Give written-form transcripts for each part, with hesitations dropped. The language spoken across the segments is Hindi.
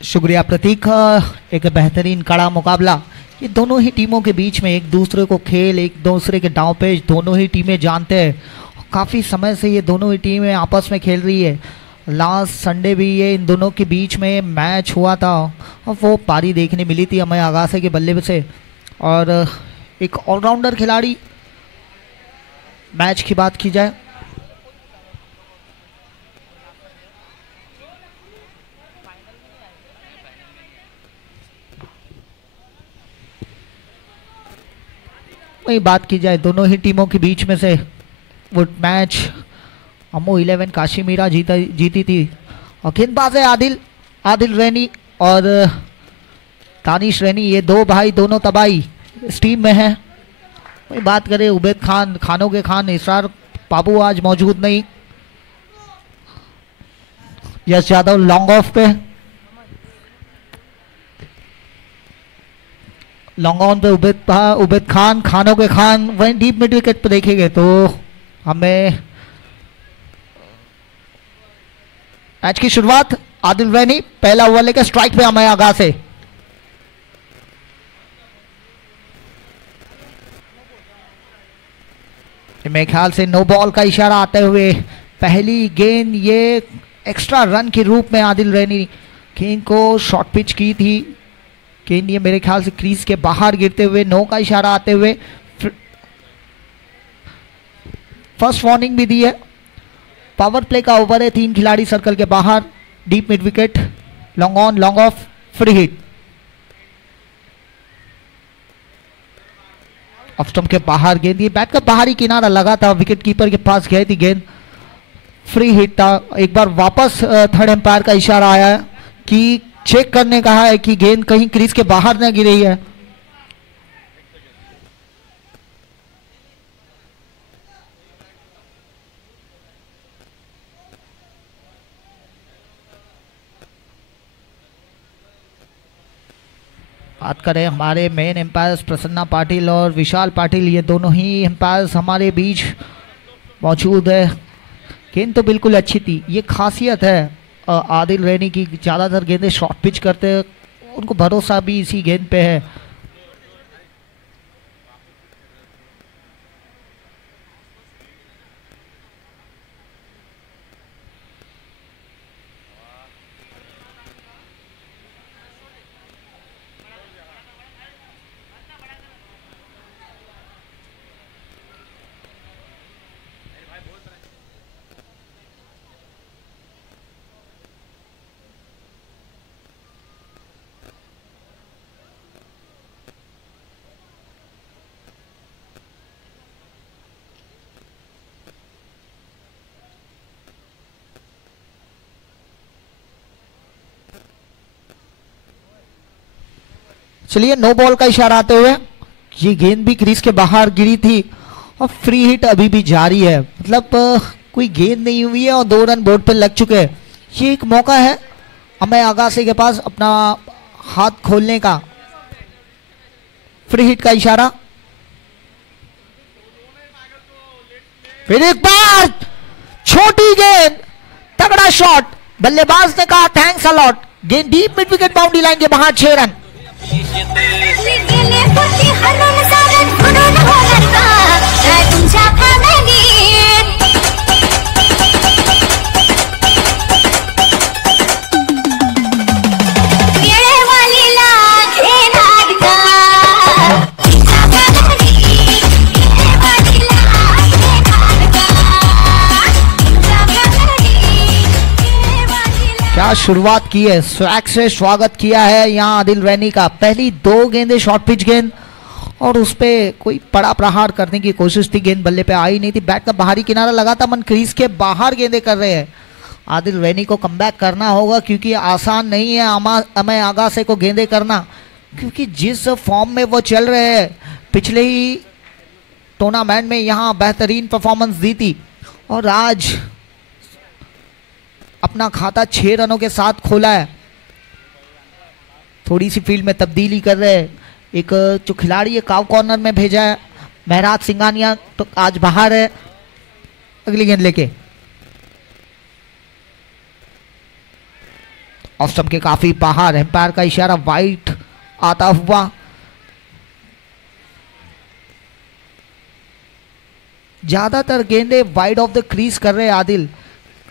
शुक्रिया प्रतीक। एक बेहतरीन कड़ा मुकाबला, ये दोनों ही टीमों के बीच में एक दूसरे को खेल, एक दूसरे के दांव पेच दोनों ही टीमें जानते हैं। काफ़ी समय से ये दोनों ही टीमें आपस में खेल रही है। लास्ट संडे भी ये इन दोनों के बीच में मैच हुआ था और वो पारी देखने मिली थी हमें आगासे के बल्ले से। और एक ऑलराउंडर खिलाड़ी, मैच की बात की जाए दोनों ही टीमों के बीच में से वो मैच अमो 11 काशीमीरा जीती थी। और गेंदबाज है आदिल रैनी और तानिश रैनी, ये दो भाई दोनों तबाही इस टीम में है। वही बात करें उबैद खान, खानों के खान इसरार बाबू आज मौजूद नहीं। यश यादव लॉन्ग ऑफ पे, लॉन्ग ऑन पे उबैद खान, खानों के खान। वहीं डीप मिड विकेट पे देखेंगे तो हमें मैच की शुरुआत आदिल रैनी पहला ओवर लेकर स्ट्राइक पे हमें आगाज से। मेरे ख्याल से नो बॉल का इशारा आते हुए पहली गेंद ये एक्स्ट्रा रन के रूप में आदिल रैनी गेंद को शॉर्ट पिच की थी। गेंद ये मेरे ख्याल से क्रीज के बाहर गिरते हुए नो का इशारा आते हुए फर्स्ट वार्निंग भी दी है। पावर प्ले का ओवर है, 3 खिलाड़ी सर्कल के बाहर, deep mid wicket, long on long off, free hit. Off stump के बाहर गेंद, ये बैट का बाहरी किनारा लगा था, विकेट कीपर के पास गई थी गेंद, फ्री हिट था। एक बार वापस थर्ड एम्पायर का इशारा आया है कि चेक करने कहा है कि गेंद कहीं क्रीज के बाहर न गिरी है। बात करें हमारे मेन एम्पायर्स प्रसन्ना पाटिल और विशाल पाटिल, ये दोनों ही एम्पायर्स हमारे बीच मौजूद है। गेंद तो बिल्कुल अच्छी थी, ये खासियत है आदिल रैनी की, ज़्यादातर गेंदें शॉर्ट पिच करते, उनको भरोसा भी इसी गेंद पे है। चलिए नो बॉल का इशारा आते हुए ये गेंद भी क्रीज के बाहर गिरी थी और फ्री हिट अभी भी जारी है, मतलब कोई गेंद नहीं हुई है और 2 रन बोर्ड पर लग चुके हैं। ये एक मौका है हमें आगासे के पास अपना हाथ खोलने का। फ्री हिट का इशारा, फिर एक बार छोटी गेंद, तगड़ा शॉट, बल्लेबाज ने कहा थैंक्स अ लॉट। गेंद deep mid wicket boundary line के बाहर, 6 रन। क्या शुरुआत की है, स्वैग से स्वागत किया है यहाँ आदिल रैनी का। पहली 2 गेंदें शॉर्ट पिच गेंद और उस पर कोई बड़ा प्रहार करने की कोशिश थी, गेंद बल्ले पे आई नहीं थी, बैट का बाहरी किनारा लगा था, मन क्रीज के बाहर गेंदें कर रहे हैं। आदिल रैनी को कमबैक करना होगा क्योंकि आसान नहीं है हमें आगासे को गेंदें करना, क्योंकि जिस फॉर्म में वो चल रहे हैं, पिछले ही टूर्नामेंट में यहाँ बेहतरीन परफॉर्मेंस दी थी और आज अपना खाता 6 रनों के साथ खोला है। थोड़ी सी फील्ड में तब्दीली कर रहे हैं, एक जो खिलाड़ी है काव कॉर्नर में भेजा है महराज सिंघानिया, तो आज बाहर है। अगली गेंद लेके ऑफ स्टंप के काफी बाहर, एम्पायर का इशारा, वाइट आता हुआ। ज्यादातर गेंदे वाइड ऑफ द क्रीज कर रहे हैं आदिल,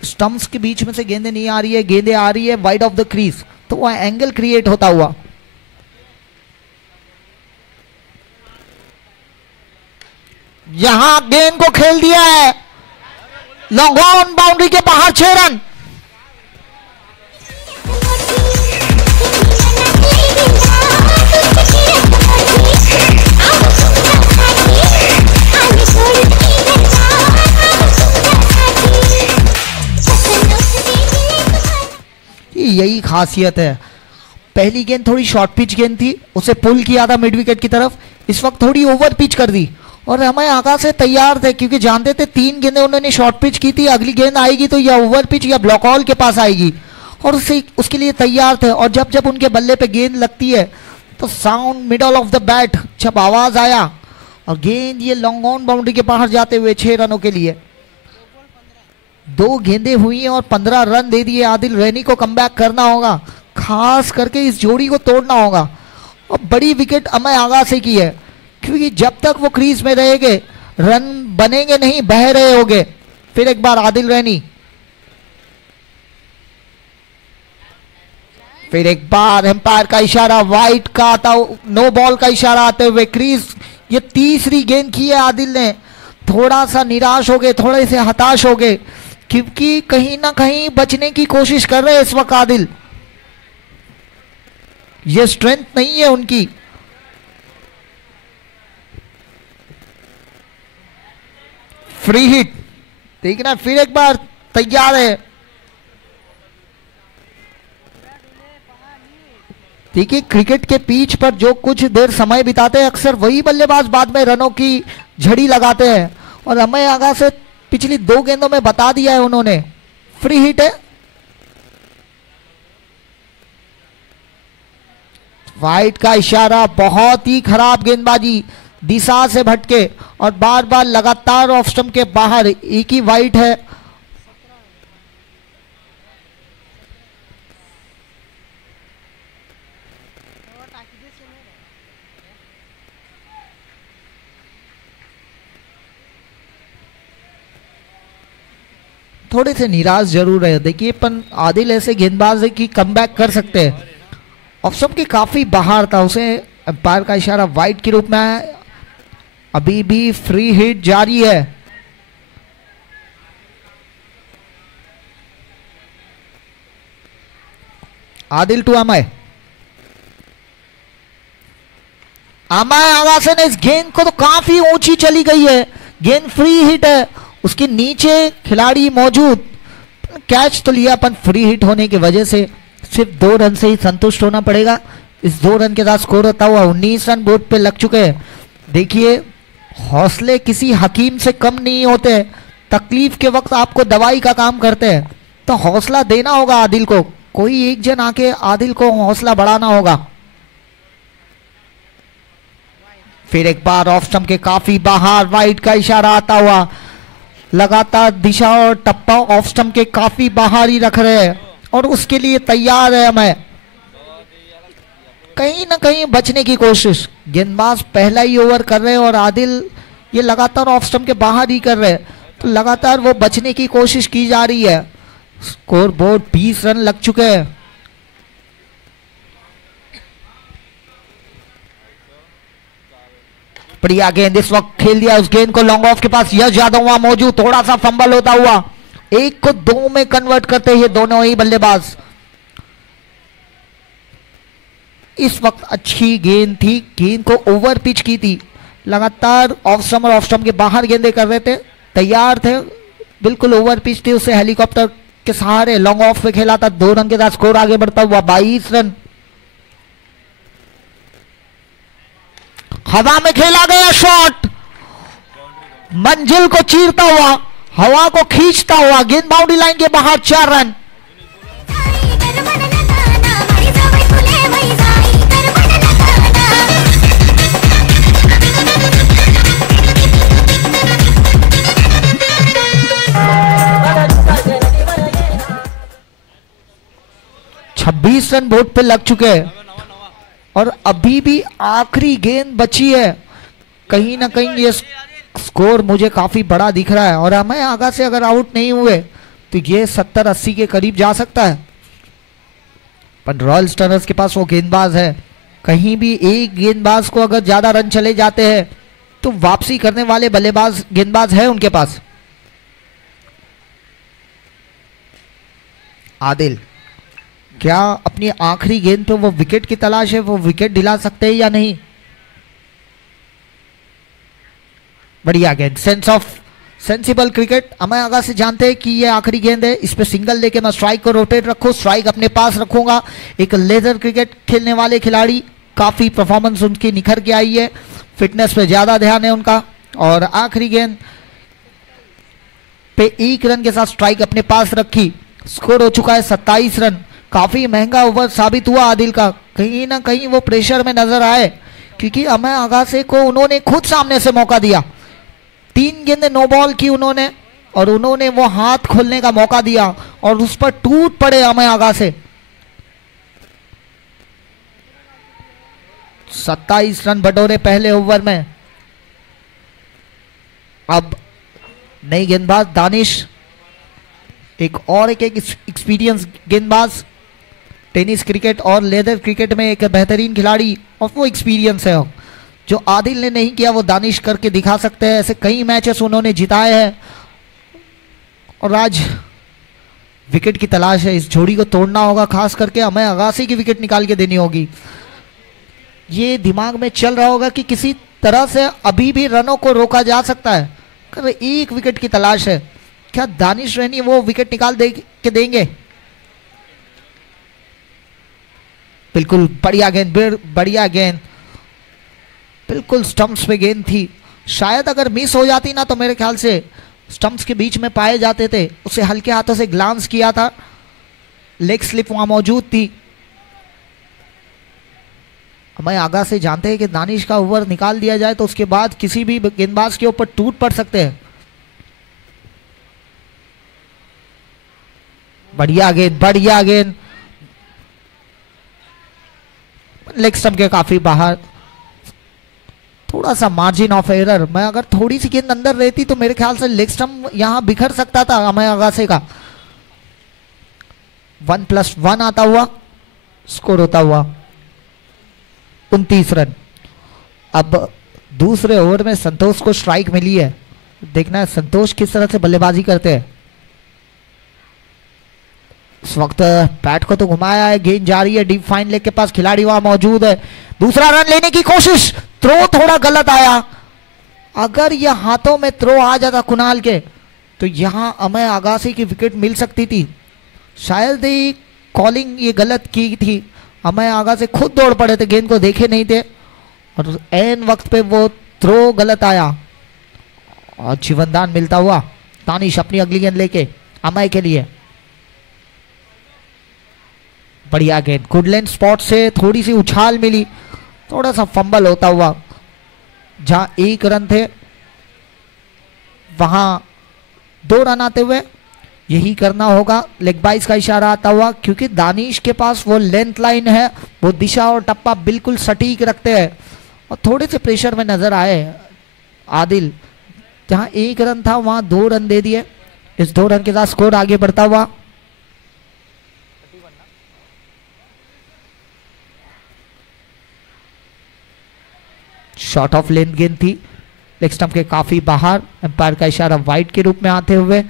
स्टंप्स के बीच में से गेंदे नहीं आ रही है, गेंदे आ रही है वाइड ऑफ द क्रीज, तो वह एंगल क्रिएट होता हुआ। यहां गेंद को खेल दिया है, लॉन्ग ऑन, बाउंड्री के बाहर, 6 रन। यही खासियत है, पहली गेंद थोड़ी शॉर्ट पिच गेंद थी, उसे पुल किया था मिड विकेट की तरफ, इस वक्त थोड़ी ओवर पिच कर दी और हमें आगाज से तैयार थे क्योंकि जानते थे 3 गेंदें उन्होंने शॉर्ट पिच की थी, अगली गेंद आएगी तो या ओवर पिच या ब्लॉक ऑल के पास आएगी और उसके लिए तैयार थे। और जब जब उनके बल्ले पे गेंद लगती है तो sound middle of the bat, जब आवाज आया और गेंद ये लॉन्ग ऑन बाउंड्री के बाहर जाते हुए 6 रनों के लिए। 2 गेंदें हुई हैं और 15 रन दे दिए। आदिल रैनी को कमबैक करना होगा, खास करके इस जोड़ी को तोड़ना होगा और बड़ी विकेट अमय आगा से की है क्योंकि जब तक वो क्रीज में रहेंगे रन बनेंगे नहीं, बह रहे होंगे। फिर एक बार आदिल रैनी, फिर एक बार एम्पायर का इशारा, वाइट का आता, नो बॉल का इशारा आते हुए क्रीज। ये तीसरी गेंद की है आदिल ने, थोड़ा सा निराश हो गए, थोड़े से हताश हो गए क्योंकि कहीं ना कहीं बचने की कोशिश कर रहे हैं इस वक्त आदिल, ये स्ट्रेंथ नहीं है उनकी। फ्री हिट देखना, फिर एक बार तैयार है। देखिए क्रिकेट के पिच पर जो कुछ देर समय बिताते हैं अक्सर वही बल्लेबाज बाद में रनों की झड़ी लगाते हैं और अमय आगा से पिछली 2 गेंदों में बता दिया है उन्होंने, फ्री हिट है। वाइट का इशारा, बहुत ही खराब गेंदबाजी, दिशा से भटके और बार बार लगातार ऑफ स्टंप के बाहर, एक ही वाइट है। थोड़े से निराश जरूर है। देखिए पर आदिल ऐसे गेंदबाज है कि कमबैक कर सकते हैं। ऑफ स्टंप के काफी बाहर था, उसे एम्पायर का इशारा वाइट के रूप में है। अभी भी फ्री हिट जारी है। आदिल टू अमय, अमय आगासे ने इस गेंद को तो काफी ऊंची चली गई है, गेंद फ्री हिट है, उसके नीचे खिलाड़ी मौजूद, कैच तो लिया पर फ्री हिट होने की वजह से सिर्फ 2 रन से ही संतुष्ट होना पड़ेगा। इस 2 रन के साथ स्कोर होता हुआ 19 रन बोर्ड पे लग चुके हैं। देखिए हौसले किसी हकीम से कम नहीं होते, तकलीफ के वक्त आपको दवाई का काम करते हैं, तो हौसला देना होगा आदिल को, कोई एक जन आके आदिल को हौसला बढ़ाना होगा। फिर एक बार ऑफ स्टंप के काफी बाहर, वाइट का इशारा आता हुआ, लगातार दिशा और टप्पा ऑफ स्टंप के काफी बाहर ही रख रहे हैं और उसके लिए तैयार है हमें, कहीं ना कहीं बचने की कोशिश। गेंदबाज पहला ही ओवर कर रहे हैं और आदिल ये लगातार ऑफ स्टंप के बाहर ही कर रहे हैं, तो लगातार वो बचने की कोशिश की जा रही है। स्कोर बोर्ड 20 रन लग चुके हैं। बढ़िया गेंद इस वक्त खेल दिया, उस गेंद को लॉन्ग ऑफ के पास यश यादव वहां मौजूद, थोड़ा सा फंबल होता हुआ 1 को 2 में कन्वर्ट करते हैं दोनों ही बल्लेबाज। इस वक्त अच्छी गेंद थी, गेंद को ओवर पिच की थी, लगातार ऑफ स्टंप के बाहर गेंदे कर रहे थे, तैयार थे, बिल्कुल ओवर पिच थी, उसे हेलीकॉप्टर के सहारे लॉन्ग ऑफ पे खेला था। 2 रन के साथ स्कोर आगे बढ़ता हुआ 22 रन। हवा में खेला गया शॉट, मंजिल को चीरता हुआ, हवा को खींचता हुआ, गेंद बाउंड्री लाइन के बाहर, 4 रन। 27 रन बोर्ड पे लग चुके हैं और अभी भी आखिरी गेंद बची है। कहीं ना कहीं ये स्कोर मुझे काफी बड़ा दिख रहा है और हमें आगा से अगर आउट नहीं हुए तो ये 70-80 के करीब जा सकता है। पर रॉयल स्टर्नर्स के पास वो गेंदबाज है, कहीं भी एक गेंदबाज को अगर ज्यादा रन चले जाते हैं तो वापसी करने वाले बल्लेबाज गेंदबाज है उनके पास। आदिल क्या अपनी आखिरी गेंद पे वो विकेट की तलाश है, वो विकेट दिला सकते हैं या नहीं? बढ़िया गेंद, सेंसिबल क्रिकेट। हमें आगा से जानते हैं कि ये आखिरी गेंद है, इस पे सिंगल लेके मैं स्ट्राइक को रोटेट रखूं, स्ट्राइक अपने पास रखूंगा। एक लेजर क्रिकेट खेलने वाले खिलाड़ी, काफी परफॉर्मेंस उनकी निखर के आई है, फिटनेस पे ज्यादा ध्यान है उनका। और आखिरी गेंद पे 1 रन के साथ स्ट्राइक अपने पास रखी, स्कोर हो चुका है 27 रन। काफी महंगा ओवर साबित हुआ आदिल का, कहीं ना कहीं वो प्रेशर में नजर आए क्योंकि अमय अगासी को उन्होंने खुद सामने से मौका दिया। 3 गेंदें नो बॉल की उन्होंने और उन्होंने वो हाथ खोलने का मौका दिया और उस पर टूट पड़े अमय अगासी। 27 रन बटोरे पहले ओवर में। अब नई गेंदबाज दानिश, एक एक्सपीरियंस गेंदबाज, टेनिस क्रिकेट और लेदर क्रिकेट में एक बेहतरीन खिलाड़ी और वो एक्सपीरियंस है जो आदिल ने नहीं किया वो दानिश करके दिखा सकते हैं। ऐसे कई मैचेस उन्होंने जिताए हैं और आज विकेट की तलाश है, इस जोड़ी को तोड़ना होगा, खास करके हमें अगासी की विकेट निकाल के देनी होगी। ये दिमाग में चल रहा होगा कि किसी तरह से अभी भी रनों को रोका जा सकता है, कर 1 विकेट की तलाश है। क्या दानिश रैनी वो विकेट निकाल के देंगे? बिल्कुल बढ़िया गेंद, बढ़िया गेंद, बिल्कुल स्टंप्स पे गेंद थी। शायद अगर मिस हो जाती ना तो मेरे ख्याल से स्टंप्स के बीच में पाए जाते थे। उसे हल्के हाथों से ग्लांस किया था, लेग स्लिप वहां मौजूद थी। हमें आगा से जानते हैं कि दानिश का ओवर निकाल दिया जाए तो उसके बाद किसी भी गेंदबाज के ऊपर टूट पड़ सकते हैं। बढ़िया गेंद, बढ़िया गेंद, लेग स्टंप के काफी बाहर, थोड़ा सा मार्जिन ऑफ एरर। मैं अगर थोड़ी सी गेंद अंदर रहती तो मेरे ख्याल से लेग स्टंप यहां बिखर सकता था हमें अगासी का। 1+1 आता हुआ स्कोर होता हुआ 29 रन। अब दूसरे ओवर में संतोष को स्ट्राइक मिली है, देखना है संतोष किस तरह से बल्लेबाजी करते हैं। इस वक्त बैट को तो घुमाया है, गेंद जा रही है डीप फाइन लेग के पास, खिलाड़ी वहां मौजूद है। दूसरा रन लेने की कोशिश, थ्रो थोड़ा गलत आया। अगर यह हाथों में थ्रो आ जाता कुणाल के तो यहां अमय अगासी की विकेट मिल सकती थी। शायद ही कॉलिंग ये गलत की थी, अमय अगासी खुद दौड़ पड़े थे, गेंद को देखे नहीं थे और एन वक्त पे वो थ्रो गलत आया और जीवनदान मिलता हुआ। दानिश अपनी अगली गेंद लेके अमय के लिए, बढ़िया गेंद, गुडलैंड स्पॉट से थोड़ी सी उछाल मिली, थोड़ा सा फंबल होता हुआ। जहां 1 रन थे वहां 2 रन आते हुए यही करना होगा। लेग बाइस का इशारा आता हुआ क्योंकि दानिश के पास वो लेंथ लाइन है, वो दिशा और टप्पा बिल्कुल सटीक रखते हैं और थोड़े से प्रेशर में नजर आए आदिल। जहां 1 रन था वहां 2 रन दे दिए। इस 2 रन के साथ स्कोर आगे बढ़ता हुआ। शॉर्ट ऑफ लेंथ गेंद थी, लेग स्टंप के काफी बाहर, एम्पायर का इशारा वाइड के रूप में आते हुए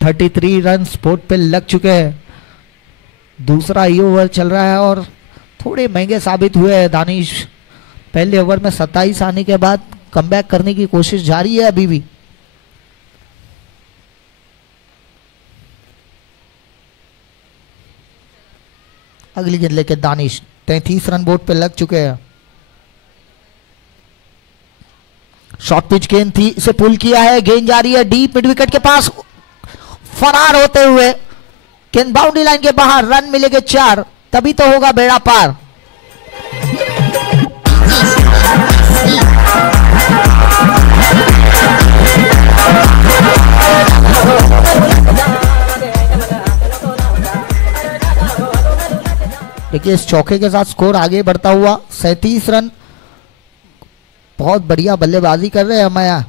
33 रन बोर्ड पे लग चुके हैं। दूसरा ही ओवर चल रहा है और थोड़े महंगे साबित हुए हैं दानिश। पहले ओवर में 27 आने के बाद कमबैक करने की कोशिश जारी है अभी भी। अगली गेंद लेके दानिश, 33 रन बोर्ड पे लग चुके हैं। शॉर्ट पिच गेंद थी, इसे पुल किया है, गेंद जा रही है डीप मिड विकेट के पास, फरार होते हुए गेंद बाउंड्री लाइन के बाहर। रन मिलेंगे 4, तभी तो होगा बेड़ा पार। के इस चौके के साथ स्कोर आगे बढ़ता हुआ 37 रन। बहुत बढ़िया बल्लेबाजी कर रहे हैं अमया,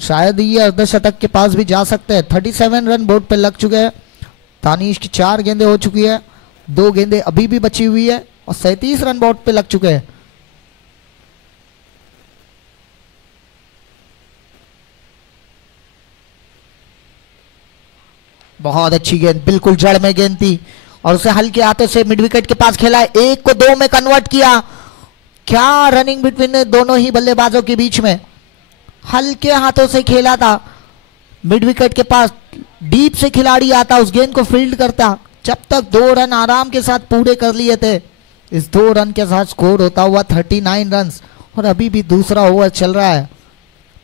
शायद ये अर्धशतक के पास भी जा सकते हैं। 37 रन बोर्ड पे लग चुके हैं। दानिश की 4 गेंदें हो चुकी है, 2 गेंदें अभी भी बची हुई है और 37 रन बोर्ड पे लग चुके हैं। बहुत अच्छी गेंद, बिल्कुल जड़ में गेंद थी और उसे हल्के हाथों से मिड विकेट के पास खेला, 1 को 2 में कन्वर्ट किया। क्या रनिंग बिटवीन दोनों ही बल्लेबाजों के बीच में, हल्के हाथों से खेला था। मिड विकेट के पास डीप से खिलाड़ी आता, उस गेंद को फील्ड करता। जब तक 2 रन आराम के साथ पूरे कर लिए थे। इस 2 रन के साथ स्कोर होता हुआ 39 रन और अभी भी दूसरा ओवर चल रहा है।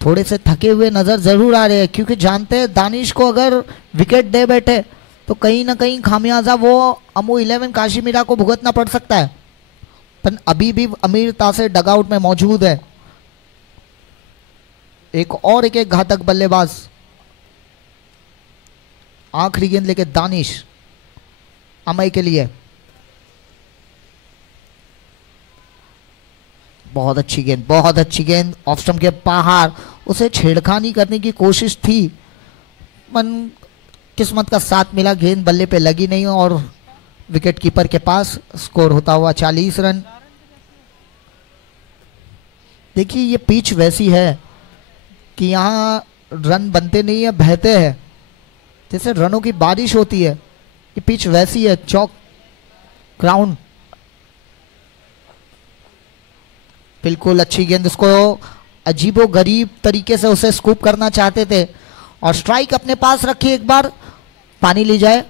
थोड़े से थके हुए नजर जरूर आ रहे हैं क्योंकि जानते हैं दानिश को अगर विकेट दे बैठे तो कहीं ना कहीं खामियाजा वो अमू 11 काशीमीरा को भुगतना पड़ सकता है। पर अभी भी अमीरता से डगआउट में मौजूद है। एक घातक बल्लेबाज। आखिरी गेंद लेके दानिश अमय के लिए। बहुत अच्छी गेंद, बहुत अच्छी गेंद, ऑफ स्टंप के बाहर। उसे छेड़खानी करने की कोशिश थी, मन किस्मत का साथ मिला, गेंद बल्ले पे लगी नहीं और विकेट कीपर के पास। स्कोर होता हुआ 40 रन। देखिए ये पिच वैसी है कि यहाँ रन बनते नहीं है, बहते हैं, जैसे रनों की बारिश होती है। ये पिच वैसी है, चौक ग्राउंड। बिल्कुल अच्छी गेंद, उसको अजीबो गरीब तरीके से उसे स्कूप करना चाहते थे और स्ट्राइक अपने पास रखी। एक बार पानी ली जाए।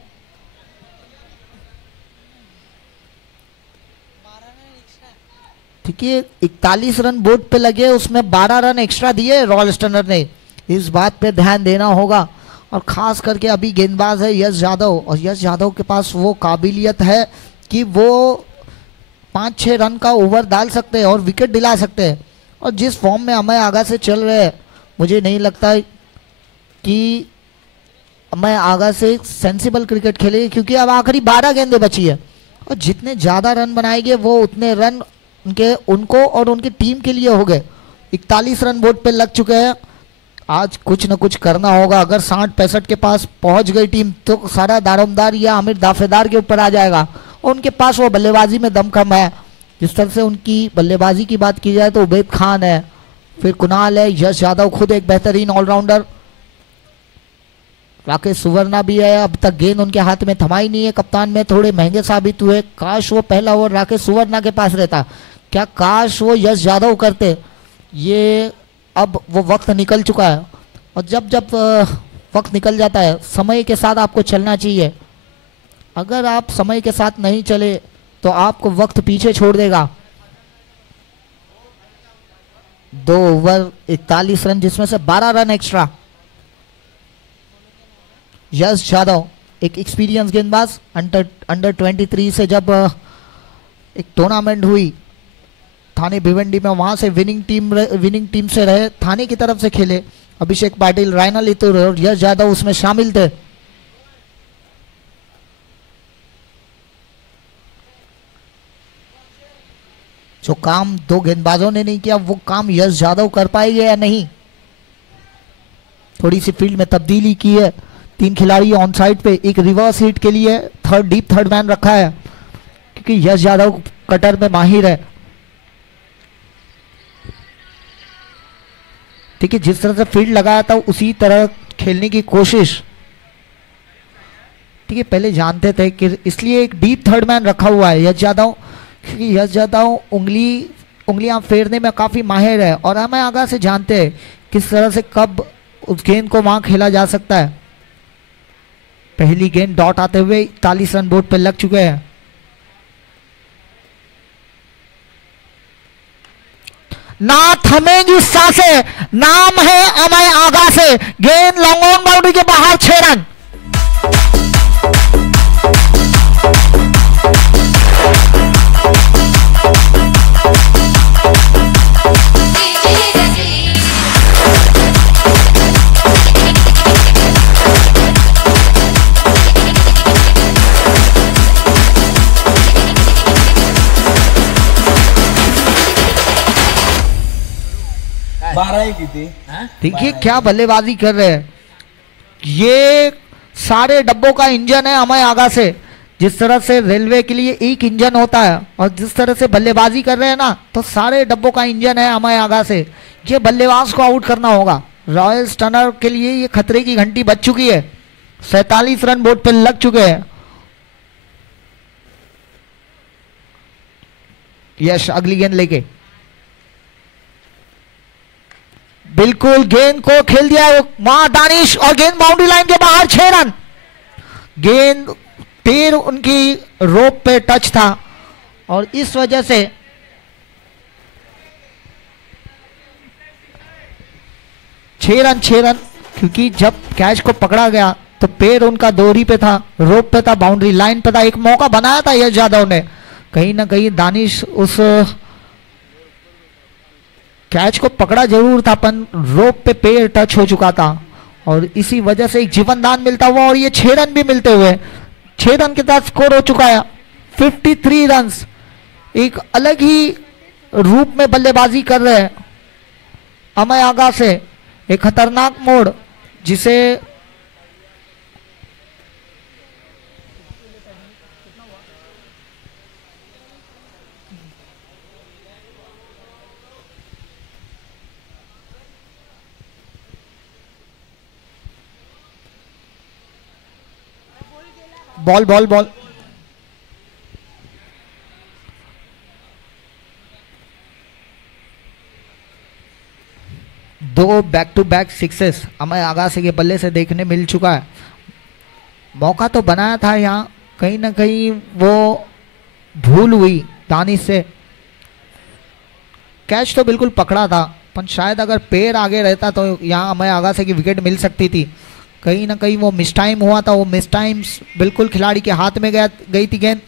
ठीक है, 41 रन बोर्ड पे लगे, उसमें 12 रन एक्स्ट्रा दिए रॉयल स्टैंडर्ड ने। इस बात पे ध्यान देना होगा और खास करके अभी गेंदबाज है यश यादव और यश यादव के पास वो काबिलियत है कि वो 5-6 रन का ओवर डाल सकते हैं और विकेट दिला सकते हैं। और जिस फॉर्म में अमय आगा से चल रहे हैं, मुझे नहीं लगता कि अमय आगा से सेंसिबल क्रिकेट खेलेगी क्योंकि अब आखिरी 12 गेंदें बची है और जितने ज़्यादा रन बनाएंगे वो उतने रन उनको और उनकी टीम के लिए हो गए। 41 रन बोर्ड पे लग चुके हैं। आज कुछ न कुछ करना होगा। अगर 60-65 के पास पहुंच गई टीम तो सारा दारोमदार या आमिर दाफेदार के ऊपर आ जाएगा और उनके पास वो बल्लेबाजी में दम कम है। जिस तरह से उनकी बल्लेबाजी की बात की जाए तो उबैद खान है, फिर कुणाल है, यश यादव खुद एक बेहतरीन ऑलराउंडर, राकेश सुवर्णा भी है। अब तक गेंद उनके हाथ में थमाई नहीं है। कप्तान में थोड़े महंगे साबित हुए। काश वो पहला ओवर राकेश सुवर्णा के पास रहता, क्या काश वो यश यादव करते। ये अब वो वक्त निकल चुका है और जब वक्त निकल जाता है, समय के साथ आपको चलना चाहिए। अगर आप समय के साथ नहीं चले तो आपको वक्त पीछे छोड़ देगा। 2 ओवर 41 रन जिसमें से 12 रन एक्स्ट्रा। यश यादव एक एक्सपीरियंस गेंदबाज, अंडर 23 से जब एक टूर्नामेंट हुई थाने भिवंडी में, वहां से विनिंग टीम से रहे, थाने की तरफ से खेले। अभिषेक पाटिल, रायना लितूर और यश यादव उसमें शामिल थे। जो काम 2 गेंदबाजों ने नहीं किया वो काम यश यादव कर पाएंगे या नहीं। थोड़ी सी फील्ड में तब्दीली की है। 3 खिलाड़ी ऑन साइड पे, एक रिवर्स हिट के लिए डीप थर्ड मैन रखा है क्योंकि यश यादव कटर में माहिर है। ठीक है, जिस तरह से फील्ड लगाया था उसी तरह खेलने की कोशिश। ठीक है, पहले जानते थे कि इसलिए एक डीप थर्ड मैन रखा हुआ है यश यादव, क्योंकि यश यादव उंगलियां फेरने में काफी माहिर है और हमें आगा से जानते हैं किस तरह से कब उस गेंद को वहां खेला जा सकता है। पहली गेंद डॉट आते हुए 41 रन बोर्ड पर लग चुके हैं। ना थमेंगी सांसें, नाम है अमय आगा से। गेंद लॉन्ग ऑन बाउंड्री के बाहर, 6 रन। 12 ही की थी। देखिए क्या बल्लेबाजी कर रहे हैं, ये सारे डब्बों का इंजन है अमय आगा से। जिस तरह से रेलवे के लिए एक इंजन होता है और जिस तरह से बल्लेबाजी कर रहे हैं ना, तो सारे डब्बों का इंजन है अमय आगा से। ये बल्लेबाज को आउट करना होगा। रॉयल स्टनर के लिए ये खतरे की घंटी बज चुकी है। 47 रन बोर्ड पे लग चुके हैं। यश अगली गेंद लेके, बिल्कुल गेंद को खेल दिया वहां दानिश और गेंद बाउंड्री लाइन के बाहर। 6 रन। गेंद पैर उनकी रोप पे टच था और इस वजह से छह रन क्योंकि जब कैच को पकड़ा गया तो पैर उनका दोहरी पे था, रोप पे था, बाउंड्री लाइन पे था। एक मौका बनाया था यश यादव ने, कहीं ना कहीं दानिश उस कैच को पकड़ा जरूर था पर रोप पे पैर टच हो चुका था और इसी वजह से एक जीवन दान मिलता हुआ और ये 6 रन भी मिलते हुए 6 रन के साथ स्कोर हो चुका है 53 रन। एक अलग ही रूप में बल्लेबाजी कर रहे हैं अमय आगा से। एक खतरनाक मोड़ जिसे बॉल बॉल बॉल दो back to back sixes Amay Agha से के बल्ले से देखने मिल चुका है। मौका तो बनाया था यहाँ, कहीं ना कहीं वो भूल हुई दानिश से। कैच तो बिल्कुल पकड़ा था पर शायद अगर पैर आगे रहता तो यहाँ अमय आगा से की विकेट मिल सकती थी। कहीं ना कहीं वो मिस टाइम हुआ था, वो मिस टाइम बिल्कुल खिलाड़ी के हाथ में गई थी गेंद।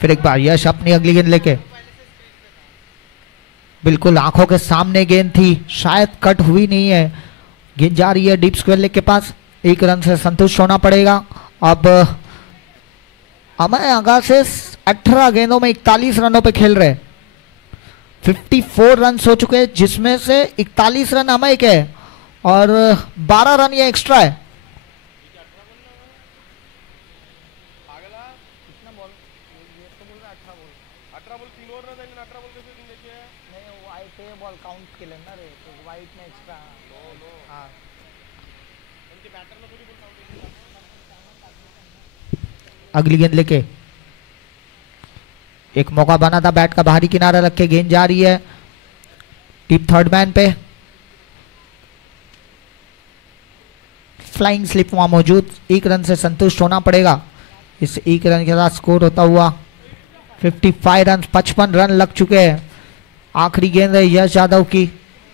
फिर एक बार यश अपनी अगली गेंद लेके, बिल्कुल आंखों के सामने गेंद थी, शायद कट हुई नहीं है। गेंद जा रही है डीप स्क्वायर लेग के पास, 1 रन से संतुष्ट होना पड़ेगा। अब अमय आगा से 18 गेंदों में 41 रनों पे खेल रहे, 54 रन हो चुके हैं जिसमें से 41 रन अमय के और 12 रन ये एक्स्ट्रा है। अगली गेंद लेके, एक मौका बना था बैट का बाहरी किनारा रख के, गेंद जा रही है डीप थर्ड मैन पे। फ्लाइंग स्लिप वहां मौजूद, 1 रन से संतुष्ट होना पड़ेगा। इस 1 रन के साथ स्कोर होता हुआ 55 रन, 55 रन लग चुके हैं। आखिरी गेंद है यश यादव की,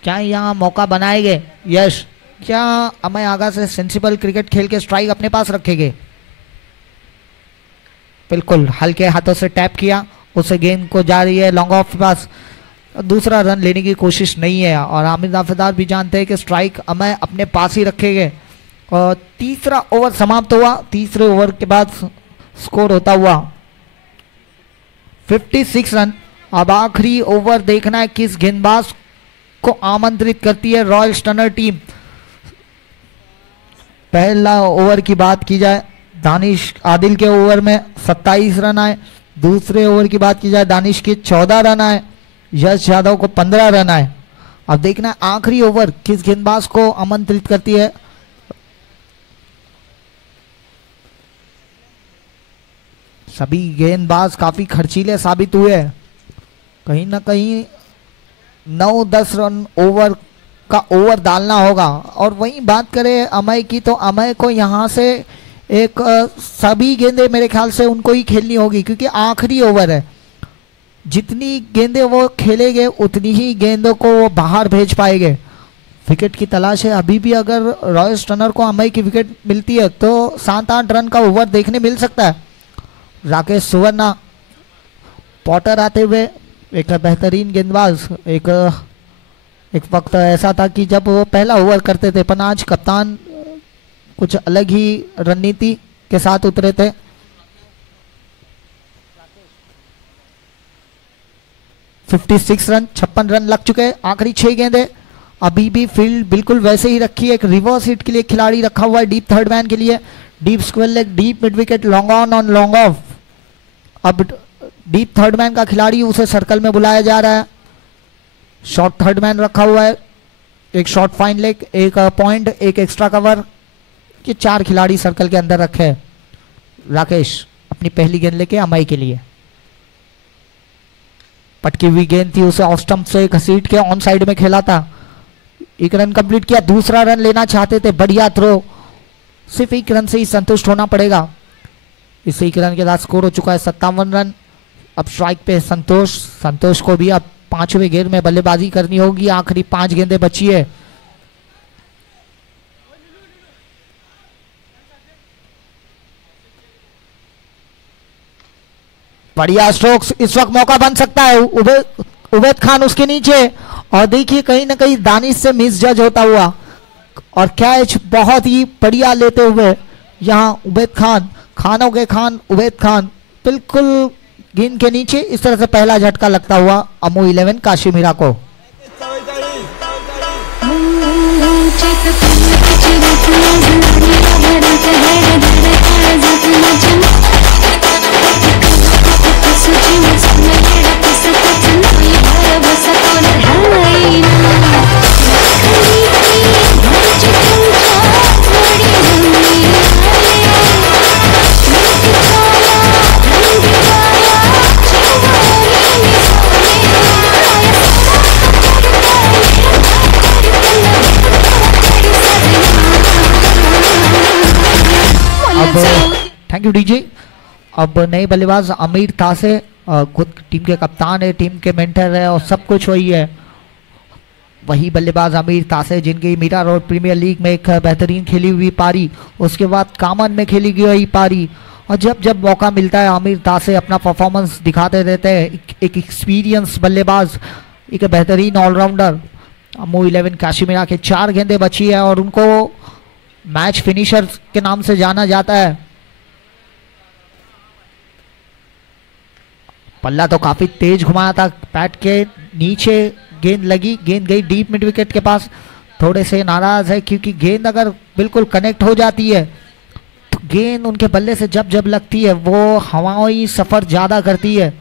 क्या यहाँ मौका बनाएंगे यश? क्या अमय आगा से सेंसिबल क्रिकेट खेल के स्ट्राइक अपने पास रखेंगे? बिल्कुल हल्के हाथों से टैप किया, उसे गेंद को जा रही है लॉन्ग ऑफ के पास। दूसरा रन लेने की कोशिश नहीं है और आमिर दाफेदार भी जानते हैं कि स्ट्राइक अमय अपने पास ही रखेंगे। और तीसरा ओवर समाप्त हुआ, तीसरे ओवर के बाद स्कोर होता हुआ 56 रन। अब आखिरी ओवर देखना है किस गेंदबाज को आमंत्रित करती है रॉयल स्टनर टीम। पहला ओवर की बात की जाए, दानिश आदिल के ओवर में 27 रन आए। दूसरे ओवर की बात की जाए, दानिश के 14 रन आए, यश यादव को 15 रन आए। अब देखना है आखिरी ओवर किस गेंदबाज को आमंत्रित करती है। सभी गेंदबाज काफी खर्चीले साबित हुए, कहीं ना कहीं 9-10 रन ओवर का ओवर डालना होगा। और वहीं बात करें अमय की, तो अमय को यहाँ से एक सभी गेंदें मेरे ख्याल से उनको ही खेलनी होगी क्योंकि आखिरी ओवर है। जितनी गेंदें वो खेलेंगे उतनी ही गेंदों को वो बाहर भेज पाएंगे। विकेट की तलाश है अभी भी। अगर रॉयल स्टनर को अमय की विकेट मिलती है तो 7-8 रन का ओवर देखने मिल सकता है। राकेश सुवर्णा पॉटर आते हुए एक बेहतरीन गेंदबाज। एक वक्त ऐसा था कि जब वो पहला ओवर करते थे, पर आज कप्तान कुछ अलग ही रणनीति के साथ उतरे थे। (56 रन, 56 रन लग चुके हैं। आखिरी 6 गेंदें। अभी भी फील्ड बिल्कुल वैसे ही रखी है। एक रिवर्स हिट के लिए खिलाड़ी रखा हुआ है डीप थर्ड मैन के लिए। Deep square leg, deep mid wicket, long on long off. अब डीप थर्ड मैन का खिलाड़ी, उसे सर्कल में बुलाया जा रहा है। शॉर्ट थर्ड मैन रखा हुआ है। एक शॉर्ट फाइन लेग, एक पॉइंट, एक एक्स्ट्रा कवर। ये 4 खिलाड़ी सर्कल के अंदर रखे हैं। राकेश अपनी पहली गेंद लेके अमई के लिए। पटकी हुई गेंद थी, उसे ऑफ स्टंप से घसीट के ऑन साइड में खेला था। 1 रन कंप्लीट किया। दूसरा रन लेना चाहते थे। बढ़िया थ्रो। सिर्फ 1 रन से ही संतुष्ट होना पड़ेगा। इस 1 रन के साथ स्कोर हो चुका है 57 रन। अब स्ट्राइक पे संतोष को भी अब 5वें गेंद में बल्लेबाजी करनी होगी। आखिरी 5 गेंदें बची है। बढ़िया स्ट्रोक्स। इस वक्त मौका बन सकता है। उबैद खान उसके नीचे, और देखिए कहीं ना कहीं दानिश से मिस जज होता हुआ, और कैच बहुत ही बढ़िया लेते हुए यहां उबैद खान, खानों के खान उबैद खान बिल्कुल गेंद के नीचे। इस तरह से पहला झटका लगता हुआ अमू 11 काशीमीरा को। Thank you DJ. अब नए बल्लेबाज अमीर तासे, खुद टीम के कप्तान है, टीम के मेंटर है, और सब कुछ वही है। वही बल्लेबाज अमीर तासे जिनकी मीरा रोड प्रीमियर लीग में एक बेहतरीन खेली हुई पारी, उसके बाद कामन में खेली गई पारी, और जब जब मौका मिलता है आमिर तासे अपना परफॉर्मेंस दिखाते रहते हैं। एक एक्सपीरियंस बल्लेबाज, एक बेहतरीन ऑलराउंडर। अमू 11 काशीमीरा के 4 गेंदें बची है और उनको मैच फिनिशर के नाम से जाना जाता है। पल्ला तो काफी तेज घुमाया था, पैट के नीचे गेंद लगी, गेंद गई डीप मिड विकेट के पास। थोड़े से नाराज है क्योंकि गेंद अगर बिल्कुल कनेक्ट हो जाती है तो गेंद उनके बल्ले से जब जब लगती है वो हवाई सफर ज्यादा करती है।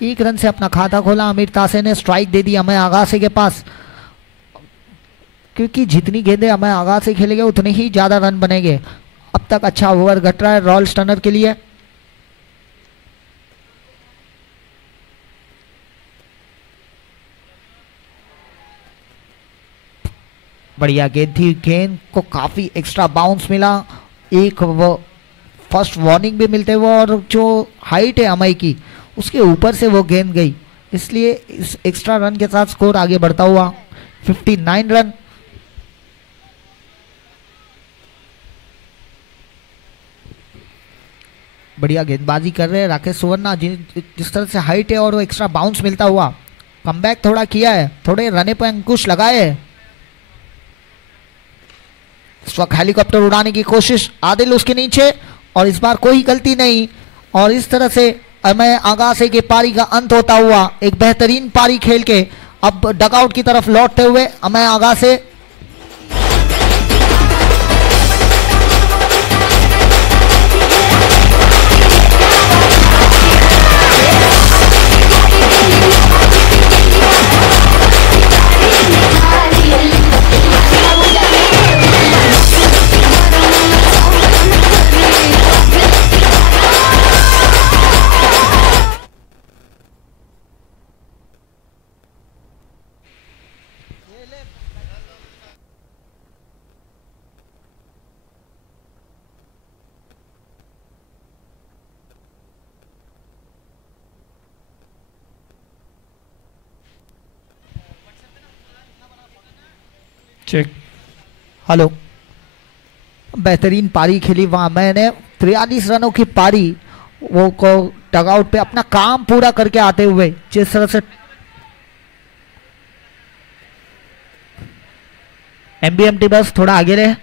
1 रन से अपना खाता खोला अमीर तासे ने। स्ट्राइक दे दी अमय आगासी के पास, क्योंकि जितनी गेंदें अमय आगासी खेलेंगे उतने ही ज्यादा रन बनेंगे। अब तक अच्छा ओवर घट रहा है रॉयल स्टनर के लिए। बढ़िया गेंद थी, गेंद को काफी एक्स्ट्रा बाउंस मिला, एक वो फर्स्ट वार्निंग भी मिलते हुए, और जो हाइट है अमय की उसके ऊपर से वो गेंद गई, इसलिए इस एक्स्ट्रा रन के साथ स्कोर आगे बढ़ता हुआ 59 रन। बढ़िया गेंदबाजी कर रहे हैं राकेश सुवर्णा, जिस तरह से हाइट है और वो एक्स्ट्रा बाउंस मिलता हुआ कमबैक थोड़ा किया है, थोड़े रने पर अंकुश लगाए है। इस वक्त हेलीकॉप्टर उड़ाने की कोशिश, आदिल उसके नीचे, और इस बार कोई गलती नहीं, और इस तरह से अमय आगासे के पारी का अंत होता हुआ एक बेहतरीन पारी खेल के अब डगआउट की तरफ लौटते हुए अमय आगासे। चेक। हेलो, बेहतरीन पारी खेली वहां मैंने, 43 रनों की पारी, वो को डगआउट पे अपना काम पूरा करके आते हुए जिस तरह से एमबीएमटी बस थोड़ा आगे रहे।